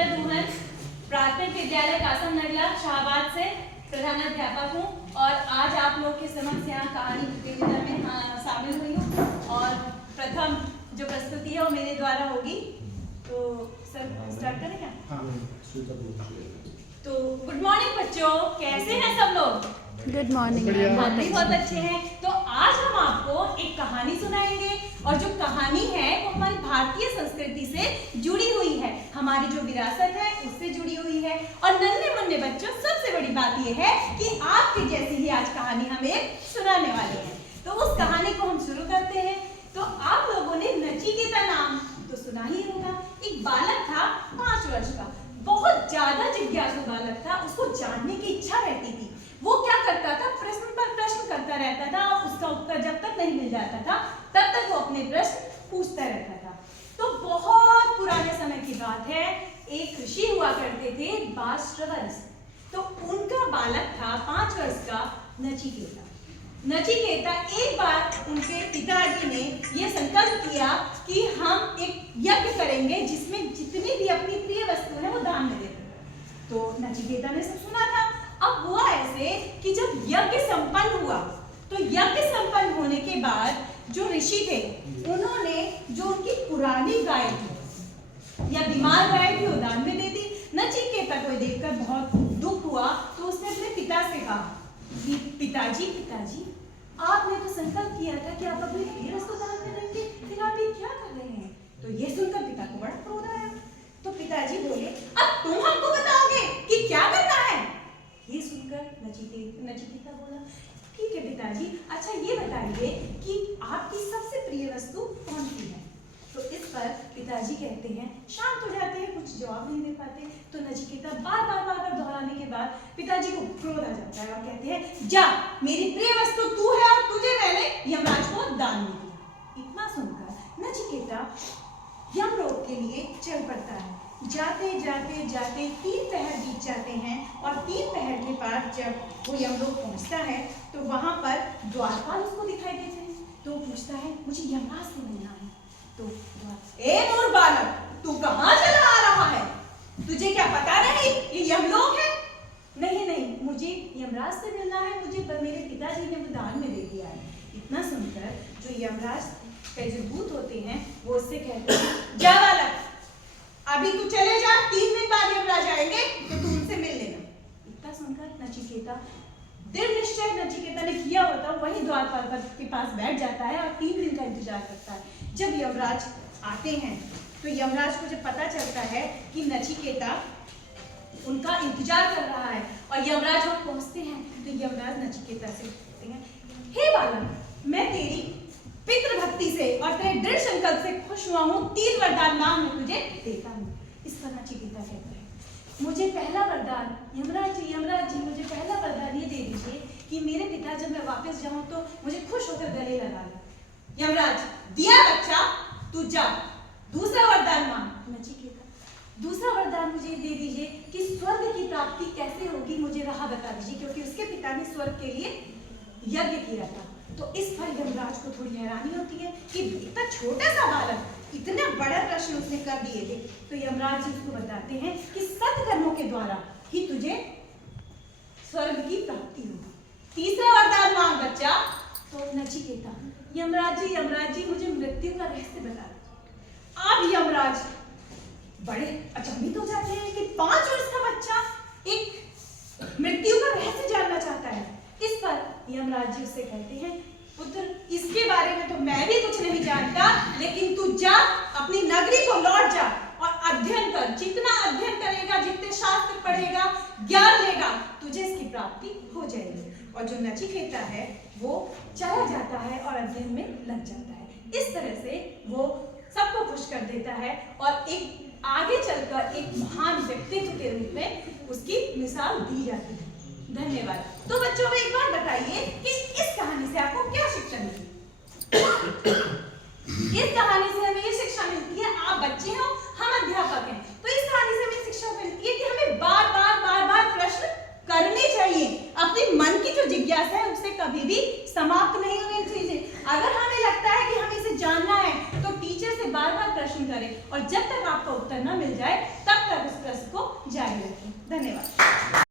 सुचित्रा दुहन, प्राथमिक विद्यालय कासम नगला शाहबाद से प्रधानाध्यापक हूँ और आज आप लोग के समक्ष यहाँ कहानी प्रतियोगिता में शामिल हुई हूँ और प्रथम जो प्रस्तुति है वो मेरे द्वारा होगी। तो सर स्टार्ट करें क्या? तो गुड मॉर्निंग बच्चों, कैसे हैं सब लोग? Good morning. हम भी बहुत अच्छे हैं। तो आज हम आपको एक कहानी सुनाएंगे और जो कहानी है वो हमारी भारतीय संस्कृति से जुड़ी हुई है, हमारी जो विरासत है उससे जुड़ी हुई है। और नन्हे मुन्ने बच्चों, सबसे बड़ी बात ये है कि आपके जैसी ही आज कहानी हम एक सुनाने वाले हैं। तो उस कहानी को हम शुरू करते हैं। तो आप लोगों ने नचिकेता नाम तो सुना ही होगा। एक बालक था 5 वर्ष का, बहुत ज्यादा जिज्ञासु बालक था, उसको जानने की इच्छा रहती थी। वो क्या करता था, प्रश्न पर प्रश्न करता रहता था और उसका उत्तर जब तक नहीं मिल जाता था तब तक वो अपने प्रश्न पूछता रहता था। तो बहुत पुराने समय की बात है, एक ऋषि हुआ करते थे बालश्रवस। तो उनका बालक था 5 वर्ष का नचिकेता। नचिकेता एक बार उनके पिताजी ने यह संकल्प किया कि हम एक यज्ञ करेंगे जिसमें जितनी भी अपनी प्रिय वस्तु है वो दान में देंगे। तो नचिकेता ने सब सुना था। अब हुआ ऐसे कि जब यज्ञ संपन्न हुआ तो यज्ञ संपन्न होने के बाद जो ऋषि थे उन्होंने जो उनकी पुरानी गाय थी या बीमार गाय थी वो दान में दे दी। नचिकेता को देखकर बहुत दुख हुआ तो उसने अपने पिता से कहा कि पिताजी आपने तो संकल्प किया था कि आप अपने प्रिय वस्तु दान में देंगे, फिर आप ये क्या कर रहे हैं? तो ये सुनकर पिता को बड़ा क्रोध आया। तो पिताजी बोले, अब तुम हमको बताओगे कि क्या करना है? ये सुनकर नचिकेता बोला, ठीक है पिताजी, अच्छा ये बताइए कि आपकी सबसे प्रिय वस्तु कौन सी है? तो इस पर पिताजी कहते हैं, शांत हो जाते हैं, कुछ जवाब नहीं दे पाते। तो नचिकेता बार बार दोहराने के बाद पिताजी को क्रोध आ जाता है और कहते हैं, जा, मेरी प्रिय वस्तु तू है और तुझे मैंने यमराज को दान में दिया। इतना सुनकर नचिकेता यमलोक के लिए चल पड़ता है। जाते जाते 3 पहर बीत जाते हैं और 3 पहर के बाद जब वो यमलोक पहुंचता है तो वहां पर द्वारपाल उसको दिखाई देते हैं। तो वो पूछता है, मुझे यमराज से मिलना है। तो ए मूर्ख बालक, तू कहां चला आ रहा है? तुझे क्या पता नहीं ये यमलोक है? नहीं, मुझे यमराज से मिलना है, मुझे मेरे पिताजी ने वो दान में दे दिया है। इतना सुनकर जो यमराज के जो दूत होते हैं वो उससे कहते हैं, जा बालक, अभी तू चले जा, 3 दिन बाद यमराज आएंगे तो तू उनसे मिल लेना। इतना सुनकर नचिकेता दृढ़ निश्चय नचिकेता ने किया होता वही द्वारपाल के पास बैठ जाता है और 3 दिन का इंतजार करता है। जब यमराज आते हैं तो यमराज को जब पता चलता है कि नचिकेता उनका इंतजार कर रहा है और यमराज वहां पहुंचते हैं तो यमराज नचिकेता से कहते हैं, हे बालक, मैं तेरी पितृभक्ति से और तेरे दृढ़ संकल्प से खुश हुआ हूँ, 3 वरदान मांग मैं तुझे देता हूँ। इस पर नचिकेता कहता है, मुझे पहला वरदान, यमराज जी मुझे पहला वरदान ये दे दीजिए कि मेरे पिता जब मैं वापस जाऊं तो मुझे खुश होकर गले लगा ले। यमराज, दिया बच्चा, तू जा। दूसरा वरदान मांग। नचिकेता, दूसरा वरदान मुझे दे दीजिए कि स्वर्ग की प्राप्ति कैसे होगी, मुझे राह बता दीजिए, क्योंकि उसके पिता ने स्वर्ग के लिए यज्ञ किया था। तो इस पर यमराज को थोड़ी हैरानी होती है कि इतना छोटा सा बालक इतना बड़ा प्रश्न उसने कर दिए थे। तो यमराज जी उसको बताते हैं कि सत्कर्मों के द्वारा ही तुझे स्वर्ग की प्राप्ति होगी। तीसरा वरदान मांग बच्चा। तो नचिकेता, यमराज जी मुझे मृत्यु का रहस्य बता दीजिए। अब यमराज बड़े अचंभित हो जाते हैं कि 5 वर्ष का बच्चा एक मृत्यु का रहस्य जानना चाहता है। इस पर यमराज जी उससे कहते हैं, पुत्र, इसके बारे में तो मैं भी कुछ नहीं जानता, लेकिन तू जा, अपनी नगरी को लौट जा और अध्ययन कर। जितना अध्ययन करेगा, जितने शास्त्र पढ़ेगा, ज्ञान लेगा, तुझे इसकी प्राप्ति हो जाएगी। और जो नचिकेता है वो चला जाता है और अध्ययन में लग जाता है। इस तरह से वो सबको खुश कर देता है और एक आगे चलकर एक महान व्यक्तित्व के रूप में उसकी मिसाल दी जाती है। धन्यवाद। तो बच्चों में एक बात बताइए कि इस कहानी से आपको क्या शिक्षा मिली? इस कहानी से हमें ये शिक्षा मिलती है, आप बच्चे हो, हम अध्यापक हैं, तो इस कहानी से हमें शिक्षा मिलती है कि हमें बार बार प्रश्न करने चाहिए। अपने मन की जो जिज्ञासा है उसे कभी भी समाप्त नहीं होनी चाहिए। अगर हमें लगता है कि हमें इसे जानना है तो टीचर से बार बार प्रश्न करें और जब तक आपका उत्तर न मिल जाए तब तक उस प्रश्न धन्यवाद।